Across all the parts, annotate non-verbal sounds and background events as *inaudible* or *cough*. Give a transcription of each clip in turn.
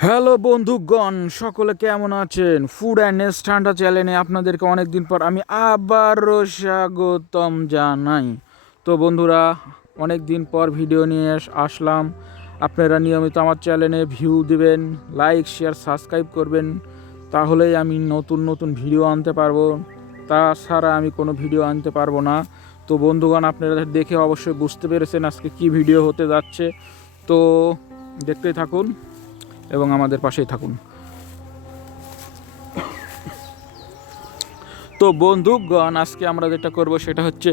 Hello বন্ধুগণ, সকলে কেমন আছেন? ফুড অ্যান্ড নেস্ট ঠান্ডা চ্যানেলে আপনাদেরকে অনেক দিন পর আমি আবারও স্বাগতম জানাই। তো বন্ধুরা অনেক দিন পর ভিডিও নিয়ে আস- আসলাম। আপনারা নিয়মিত আমার চ্যানেলে ভিউ দিবেন লাইক শেয়ার সাবস্ক্রাইব করবেন। তাহলেই আমি নতুন নতুন ভিডিও আনতে পারব। তাছাড়া আমি কোনো ভিডিও আনতে পারব না। তো বন্ধুগণ, আপনারা দেখে অবশ্যই বুঝতে পেরেছেন আজকে কি ভিডিও হতে যাচ্ছে। তো দেখতেই থাকুন। এবং আমাদের পাশেই থাকুন। তো বন্ধুগণ, আজকে আমরা যেটা করব সেটা হচ্ছে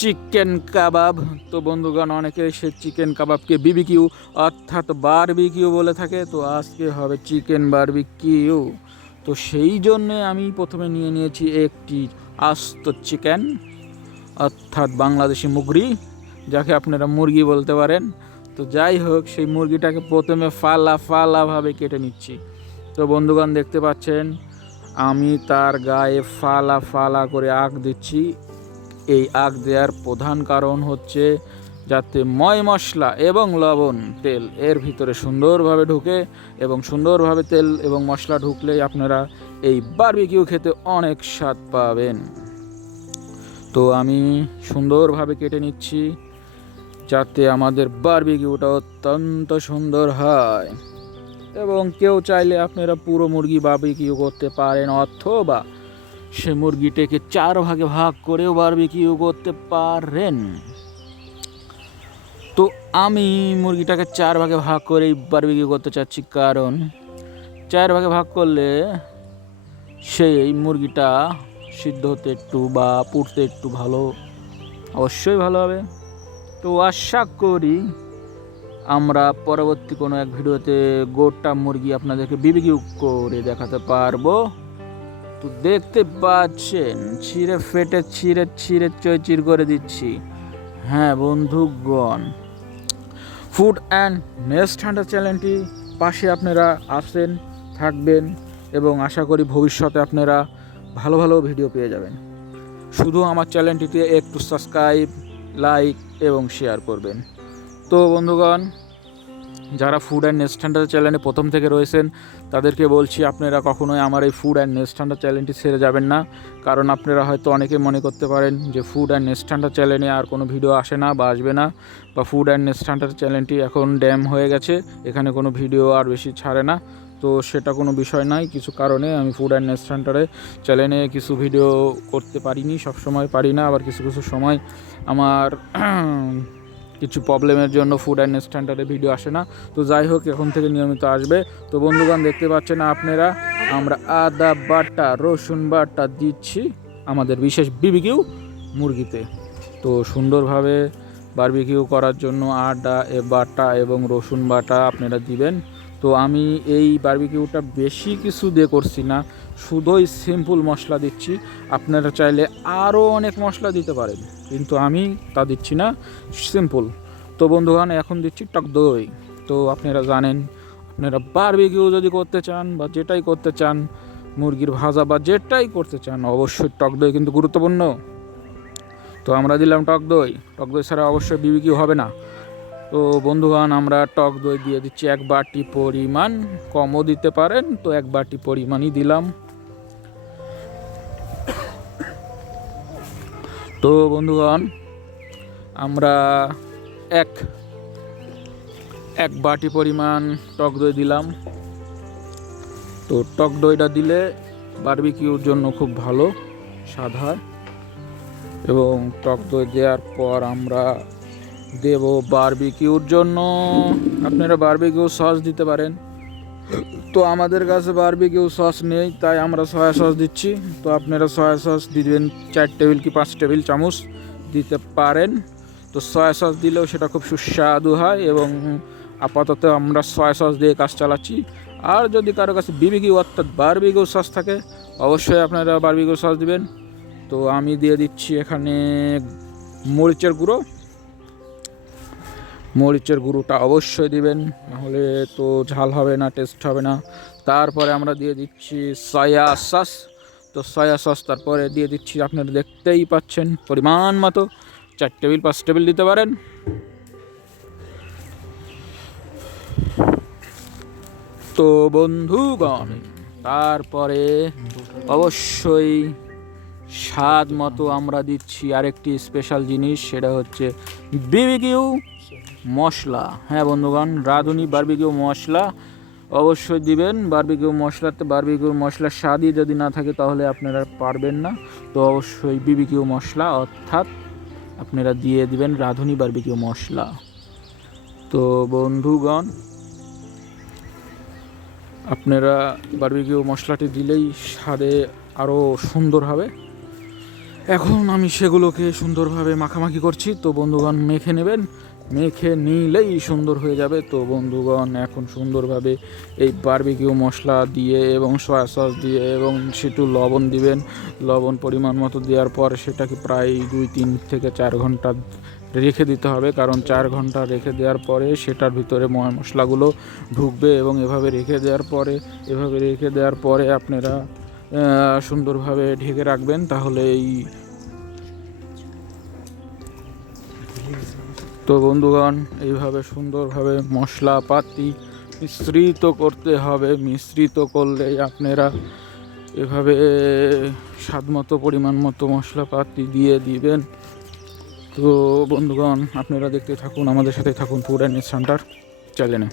চিকেন কাবাব। তো বন্ধুগণ, অনেকে সে চিকেন কাবাবকে বিবিকিউ অর্থাৎ বারবিকিউ বলে থাকে। তো আজকে হবে চিকেন বারবিকিউ। তো সেই জন্যে আমি প্রথমে নিয়ে নিয়েছি একটি আস্ত চিকেন, অর্থাৎ বাংলাদেশি মুগরি, যাকে আপনারা মুরগি বলতে পারেন। তো যাই হোক, সেই মুরগিটাকে প্রথমে ফালা ফালাভাবে কেটে নিচ্ছি। তো বন্ধুগণ, দেখতে পাচ্ছেন, আমি তার গায়ে ফালা ফালা করে আগ দিচ্ছি। এই আগ দেওয়ার প্রধান কারণ হচ্ছে যাতে ময় মশলা এবং লবণ তেল এর ভিতরে সুন্দরভাবে ঢুকে এবং সুন্দরভাবে তেল এবং মশলা ঢুকলেই আপনারা এই বারবিকিউ খেতে অনেক স্বাদ পাবেন। তো আমি সুন্দরভাবে কেটে নিচ্ছি। যাতে আমাদের বারবিকিউটা অত্যন্ত সুন্দর হয়। এবং কেউ চাইলে আপনারা পুরো মুরগি বারবিকিউ করতে পারেন, অথবা সে মুরগিটাকে চার ভাগে ভাগ করেও বারবিকিউ করতে পারেন। তো আমি মুরগিটাকে চার ভাগে ভাগ করেই বারবিকিউ করতে চাচ্ছি, কারণ চার ভাগে ভাগ করলে সেই মুরগিটা সিদ্ধ হতে একটু বা পুড়তে একটু ভালো, অবশ্যই ভালো হবে। তো আশা করি আমরা পরবর্তী কোনো এক ভিডিওতে গোটা মুরগি আপনাদেরকে বিবিকিউ করে দেখাতে পারব। তো দেখতে পাচ্ছেন, ছিঁড়ে ফেটে, ছিঁড়ে ছিঁড়ে চৈচির করে দিচ্ছি। হ্যাঁ বন্ধুগণ ফুড অ্যান্ড নেস্ট হান্টার চ্যানেলটি পাশে আপনারা আসেন থাকবেন এবং আশা করি ভবিষ্যতে আপনারা ভালো ভালো ভিডিও পেয়ে যাবেন। শুধু আমার চ্যানেলটিতে একটু সাবস্ক্রাইব লাইক এবং শেয়ার করবেন। তো বন্ধুগণ, যারা ফুড অ্যান্ড নেস্ট ঠান্ডার চ্যানেলে প্রথম থেকে রয়েছেন, তাদেরকে বলছি, আপনারা কখনোই আমার এই ফুড অ্যান্ড নেস্ট ঠান্ডার চ্যানেলটি ছেড়ে যাবেন না। কারণ আপনারা হয়তো অনেকে মনে করতে পারেন যে ফুড অ্যান্ড নেস্ট ঠান্ডার চ্যানেলে আর কোনো ভিডিও আসে না বা আসবে না, বা ফুড অ্যান্ড নেস্ট ঠান্ডার চ্যানেলটি এখন ড্যাম হয়ে গেছে, এখানে কোনো ভিডিও আর বেশি ছাড়ে না। তো সেটা কোনো বিষয় নাই। কিছু কারণে আমি ফুড অ্যান্ড নেস্ট সেন্টারে চ্যানেলে কিছু ভিডিও করতে পারিনি, সব সময় পারি না। আবার কিছু কিছু সময় আমার *clears throat* কিছু প্রবলেমের জন্য ফুড অ্যান্ড স্ট্যান্ডার্ডে ভিডিও আসে না। তো যাই হোক, এখন থেকে নিয়মিত আসবে। তো বন্ধুগণ, দেখতে পাচ্ছেন আপনারা, আমরা আদা বাটা, রসুন বাটা দিচ্ছি আমাদের বিশেষ বিবিকিউ মুরগিতে। তো সুন্দরভাবে বারবিকিউ করার জন্য আদা, এ বাটা এবং রসুন বাটা আপনারা দিবেন। তো আমি এই বার্বিকিউটা বেশি কিছু দিয়ে করছি না, শুধুই সিম্পল মশলা দিচ্ছি। আপনারা চাইলে আরও অনেক মশলা দিতে পারেন, কিন্তু আমি তা দিচ্ছি না সিম্পল তো বন্ধুগণ, এখন দিচ্ছি টক দই। তো আপনারা জানেন, আপনারা বার্বিকিউ যদি করতে চান বা যেটাই করতে চান, মুরগির ভাজা বা যেটাই করতে চান, অবশ্যই টক দই কিন্তু গুরুত্বপূর্ণ। তো আমরা দিলাম টক দই। টক দই ছাড়া অবশ্যই বিবিকিউ হবে না। তো বন্ধুগণ, আমরা টক দই দিয়ে দিচ্ছি এক বাটি পরিমাণ। কমও দিতে পারেন, তো এক বাটি পরিমাণই দিলাম। তো বন্ধুগণ, আমরা এক এক বাটি পরিমাণ টক দই দিলাম। তো টক দইটা দিলে বারবিকিউর জন্য খুব ভালো, স্বাদ এবং টক দই দেওয়ার পর আমরা দেব বারবিকিউর জন্য। আপনারা বারবিকিউ সস দিতে পারেন। তো আমাদের কাছে বারবিকিউ সস নেই, তাই আমরা সয়া সস দিচ্ছি। তো আপনারা সয়া সস দিবেন চার টেবিল কি পাঁচ টেবিল চামচ দিতে পারেন। তো সয়া সস দিলেও সেটা খুব সুস্বাদু হয় এবং আপাতত আমরা সয়া সস দিয়ে কাজ চালাচ্ছি। আর যদি কারও কাছে বিবিকিউ অর্থাৎ বারবিকিউ সস থাকে, অবশ্যই আপনারা বারবিকিউ সস দিবেন। তো আমি দিয়ে দিচ্ছি এখানে মরিচের গুঁড়ো। মরিচের গুঁড়োটা অবশ্যই দিবেন, নাহলে তো ঝাল হবে না টেস্ট হবে না। তারপরে আমরা দিয়ে দিচ্ছি সয়া সস তো সয়া সস তারপরে দিয়ে দিচ্ছি, আপনারা দেখতেই পাচ্ছেন পরিমাণ মতো। চার টেবিল, পাঁচ টেবিল দিতে পারেন। তো বন্ধুগণ, তারপরে অবশ্যই স্বাদ মতো আমরা দিচ্ছি আরেকটি স্পেশাল জিনিস, সেটা হচ্ছে বিবিকিউ মশলা। হ্যাঁ বন্ধুগণ, রাঁধুনি বারবিকিউ মশলা অবশ্যই দিবেন। বারবিকিউ মশলাতে বারবিকিউ মশলার স্বাদই যদি না থাকে, তাহলে আপনারা পারবেন না। তো অবশ্যই বিবিকিউ মশলা, অর্থাৎ আপনারা দিয়ে দিবেন রাঁধুনি বারবিকিউ মশলা। তো বন্ধুগণ, আপনারা বারবিকিউ মশলাটি দিলেই স্বাদে আরও সুন্দর হবে। এখন আমি সেগুলোকে সুন্দরভাবে মাখামাখি করছি, তো বন্ধুগণ মেখে নেবেন। মেখে নিলেই সুন্দর হয়ে যাবে। তো বন্ধুগণ, এখন সুন্দরভাবে এই বারবিকিউ মশলা দিয়ে এবং সয়া সস দিয়ে এবং সেটু লবণ দিবেন। লবণ পরিমাণ মতো দেওয়ার পর সেটাকে প্রায় দুই, তিন থেকে চার ঘণ্টা রেখে দিতে হবে। কারণ চার ঘণ্টা রেখে দেওয়ার পরে সেটার ভিতরে ময় মশলাগুলো ঢুকবে এবং এভাবে রেখে দেওয়ার পরে, এভাবে রেখে দেওয়ার পরে আপনারা সুন্দরভাবে ঢেকে রাখবেন। তাহলে এই তো বন্ধুগণ, এইভাবে সুন্দরভাবে মশলাপাতি মিশ্রিত করতে হবে। মিশ্রিত করলে আপনারা এভাবে স্বাদ মতো পরিমাণ মতো মশলাপাতি দিয়ে দিবেন। তো বন্ধুগণ, আপনারা দেখতে থাকুন, আমাদের সাথে থাকুন ফুড অ্যান্ড সেন্টার চ্যানেলে।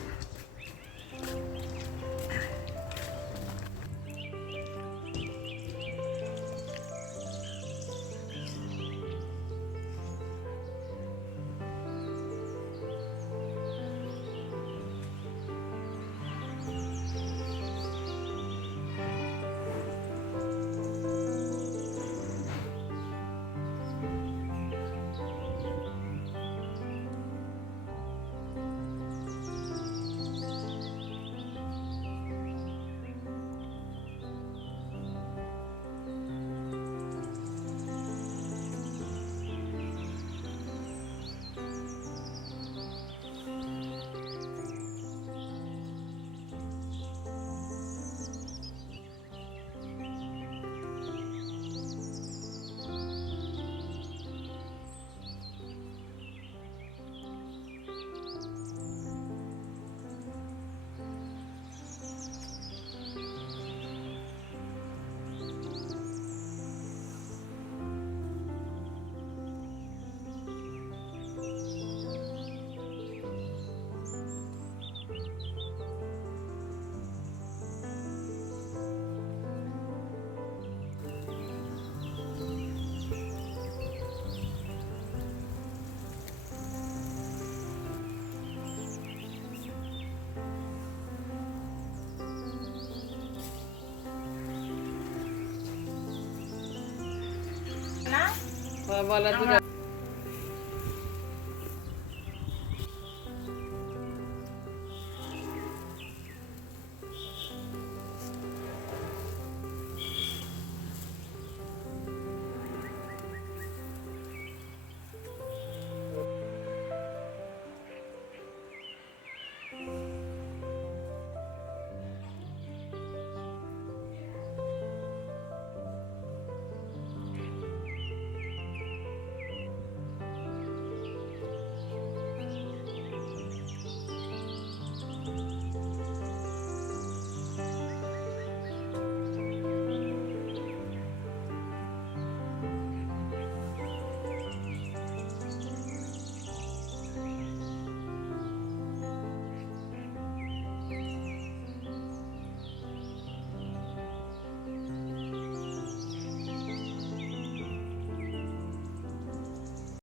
বলা